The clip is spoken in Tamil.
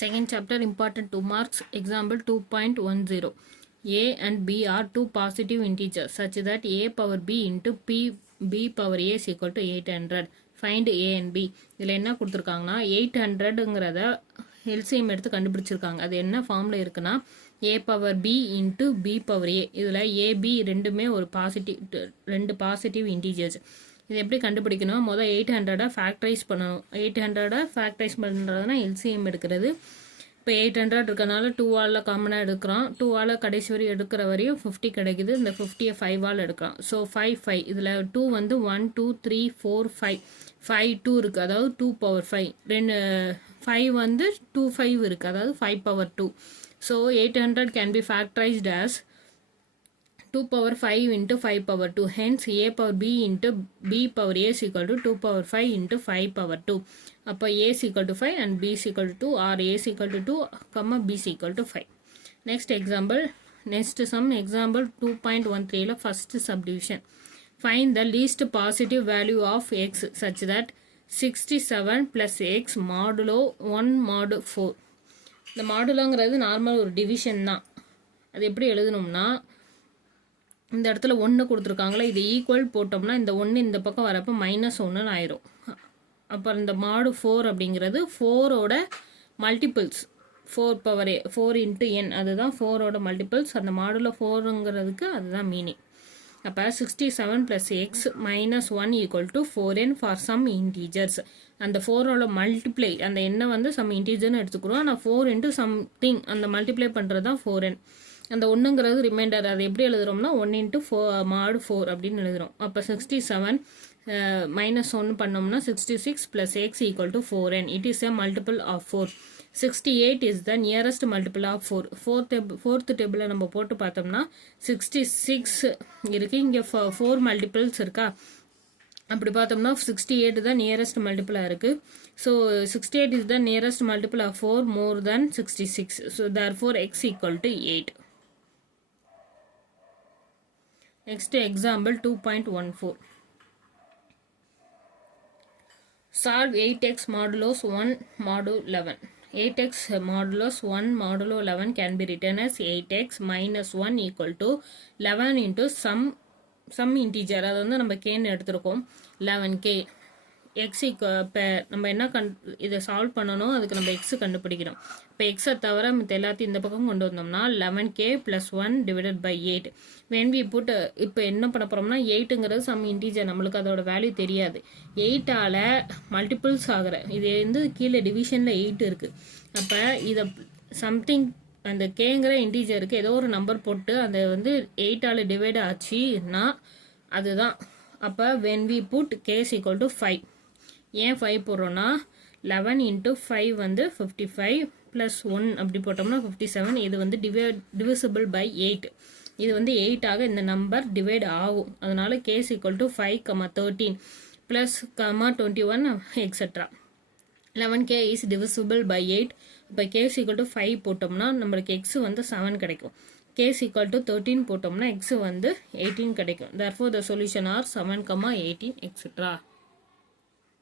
Second chapter important 2 marks. Example 2.10. A and B are two positive integers such that a power b into b power a is equal to 800. Find a and b. இதில் என்ன கொடுத்துருக்காங்கன்னா 800ங்கிறத எல்சிஎம் எடுத்து கண்டுபிடிச்சிருக்காங்க. அது என்ன ஃபார்மில் இருக்குன்னா a power b into b power a. இதில் ab ரெண்டுமே ஒரு ரெண்டு பாசிட்டிவ் இன்டீஜர்ஸ். இது எப்படி கண்டுபிடிக்கணும்? முதல் 800 ஃபேக்டரைஸ் பண்ணணும். 800 ஃபேக்டரைஸ் பண்ணுறதுனா எல்சிஎம் எடுக்கிறது. இப்போ 800 இருக்கனால 2ஆல் காமனாக எடுக்கிறோம். 2ஆல் கடைசி வரையும் எடுக்கிற வரையும் 50 கிடைக்குது. இந்த 50யை 5ஆல் எடுக்கிறோம். ஸோ 5 இதில் 2 வந்து 1 2 3 4 5 5 2 இருக்குது, அதாவது 2 பவர் 5. 5 வந்து 2 5 இருக்குது, அதாவது 5 power 2. So 800 can be factorised as 2 power 5 into 5 power 2. Hence a power b into b power a is equal to 2 power 5 into 5 power 2. அப்போ a is equal to 5 and b is equal to 2 or a is equal to 2, b is equal to 5. Next example, next sum example 2.13 first subdivision. Find the least positive value of x such that 67 plus x modulo 1 mod 4. இந்த மாடுலோங்கிறது நார்மல் ஒரு டிவிஷன் தான். அது எப்படி எழுதணும்னா இந்த இடத்துல 1 கொடுத்துருக்காங்களா, இது ஈக்குவல் போட்டோம்னா இந்த 1 இந்த பக்கம் வரப்போ -1 ஆயிரும். அப்புறம் இந்த மாடு 4 அப்படிங்கிறது 4ஓட multiples, 4 power a 4 into n, அதுதான் 4ஓட மல்டிபிள்ஸ். அந்த மாடுல 4ங்கிறதுக்கு அதுதான் மீனிங். அப்போ 67 + x - 1 = 4n for some integers. அந்த 4ஓட மல்டிப்ளை, அந்த எண்ணை வந்து சம் இன்டீஜர்னு எடுத்துக்கிறோம். ஆனால் 4 இன்ட்டு சம்திங் அந்த மல்டிப்ளை பண்ணுறது தான் 4n. அந்த 1ங்கிறது ரிமைண்டர். அதை எப்படி எழுதுறோம்னா 1 இன்ட்டு 4 mod 4 அப்படின்னு எழுதுறோம். அப்போ 67 -1 பண்ணோம்னா 66 + x = 4n. It is a multiple of 4. 68 is the nearest multiple of 4. fourth டேபிளில் நம்ம போட்டு பார்த்தோம்னா 66 இருக்குது. இங்கே 4 மல்டிபிள்ஸ் இருக்கா, அப்படி பார்த்தோம்னா 68 தான் நியரஸ்ட் மல்டிபிளாக இருக்குது. So 68 is the nearest multiple of 4 more than 66. So therefore x = 8. Next example 2.14. Solve 8x modulos 1 modulo 11. 8x modulos 1 modulo 11 can be written as 8x - 1 = 11 into some integer. அது வந்து நம்ம கேன்னு எடுத்துருக்கோம் 11k. எக்ஸ் இப்போ நம்ம என்ன இதை சால்வ் பண்ணணும், அதுக்கு நம்ம எக்ஸு கண்டுபிடிக்கணும். இப்போ எக்ஸை தவிர மற்ற எல்லாத்தையும் இந்த பக்கம் கொண்டு வந்தோம்னா 11k + 1 / 8. when we put, இப்போ என்ன பண்ண போகிறோம்னா 8ங்கிறது சம் இன்டீஜர், நம்மளுக்கு அதோட வேல்யூ தெரியாது. 8ஆல் மல்டிபிள்ஸ் ஆகிற இது வந்து கீழே டிவிஷனில் 8 இருக்குது. அப்போ இதை சம்திங் அந்த கேங்கிற இன்டீஜருக்கு ஏதோ ஒரு நம்பர் போட்டு அதை வந்து 8ஆல் டிவைட் ஆச்சுன்னா அதுதான். அப்போ when we put k = 5. ஏன் 5 போடுறோன்னா 11 இன்ட்டு 5 வந்து 55 + 1 அப்படி போட்டோம்னா 57. இது வந்து divisible by 8. இது வந்து 8ஆக இந்த நம்பர் டிவைட் ஆகும். அதனால k = 5, 13 + 21 etc. 11k is divisible by 8. இப்போ k = 5 போட்டோம்னா நம்மளுக்கு x வந்து 7 கிடைக்கும். k = 13 போட்டோம்னா x வந்து 18 கிடைக்கும். therefore the solution are 7, 18 etc.